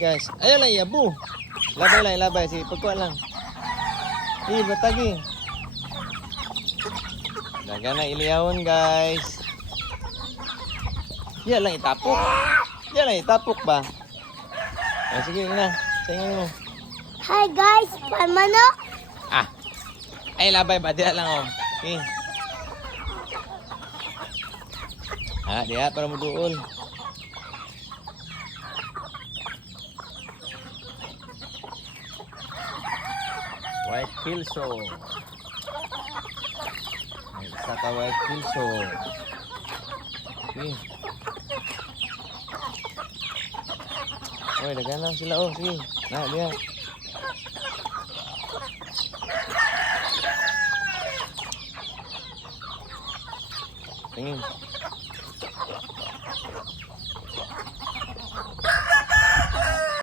Guys, ayan lang yabu. Labay lang, labay. Sige, pagkuha lang. Sige, batagi. Daga na iliyawon, guys. Yan lang itapok. Yan lang itapok ba? Ah, sige na. Saingan mo. Hi guys, manok. Ah. Ay, labay ba? Diya lang, oh. Okay. Ah, diya, para maduol. White pilso. May isa ka white pilso. Okay. Oy, dagan lang sila, oh. Sige. Na, diya. Tingin.